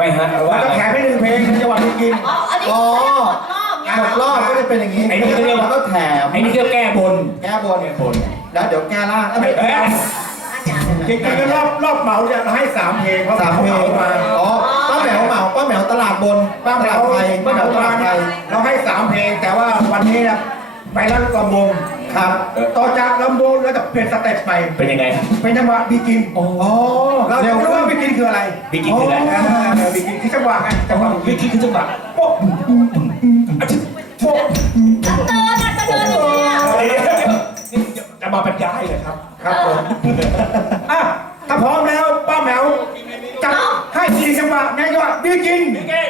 ไม่ฮะเราว่าจะไงแข่งให้หนึ่งเพลงจังหวะพี่กินอ๋อ อันนี้อ๋อหมดรอบเนี่ยหมดรอบก็จะเป็นอย่างนี้ไอ้นี่เขาเรียกว่าแล้วก็แถมไอ้นี่เรียกแก้บนแก้บนแล้วเดี๋ยวแก้ล่างเอ้ยไม่เอ้ยจริงๆก็รอบรอบเหมาเนี่ยเราให้สามเพลงเพราะสามเพลงมาอ๋อป้าแหมวเหมาป้าแหมวตลาดบนป้าแหมเราวไทยป้าเมื่อแหมเดี๋ยววตลามาดไทเนี่ยยเราให้สามเพลง แต่ว่าวันนี้นะไปแล้วลำวง ครับต่อจากลำวงแล้วจะเปลี่ยนสเต็ปไป เป็นยังไง เป็นจังหวะบีกิน อ๋อเราเร็จะวรู้ขึ้ว่านบีกินคืออะไรบีกินคืออะไร บีกินคือจังหวะไงจังหวะวิธีคือจังหวะโป๊ะอะชิโป๊ะเดินอะจะเดินยังไงอะจะมาบรรยายเลยครับ ครับผมอะถ้าพร้อมแล้วป้าแหมวจับให้ทีจังหวะในจังหวะบีกินบีกิน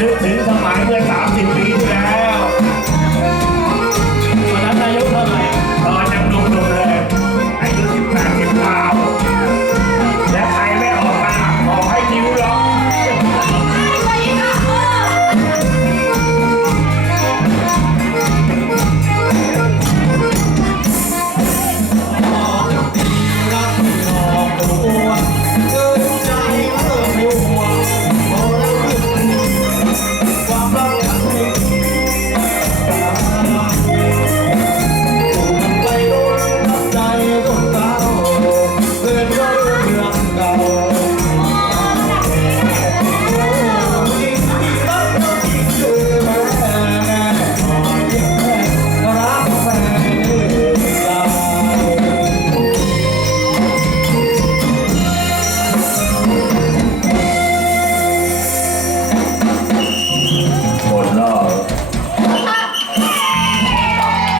นึกถึง